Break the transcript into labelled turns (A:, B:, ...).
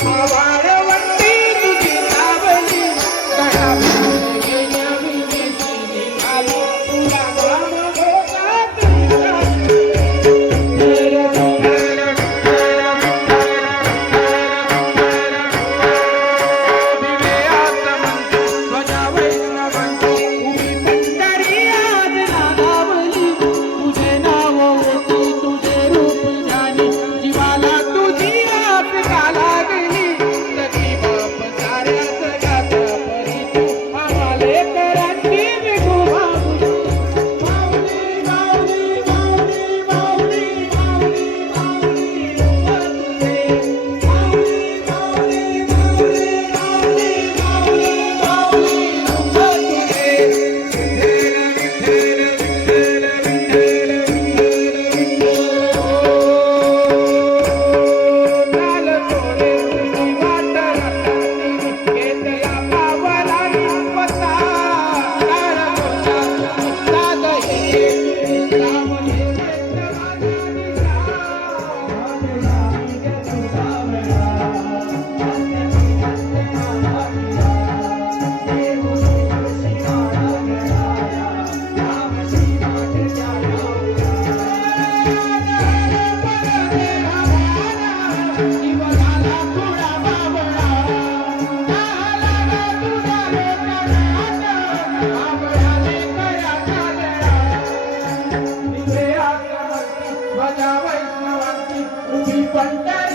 A: বাবা 50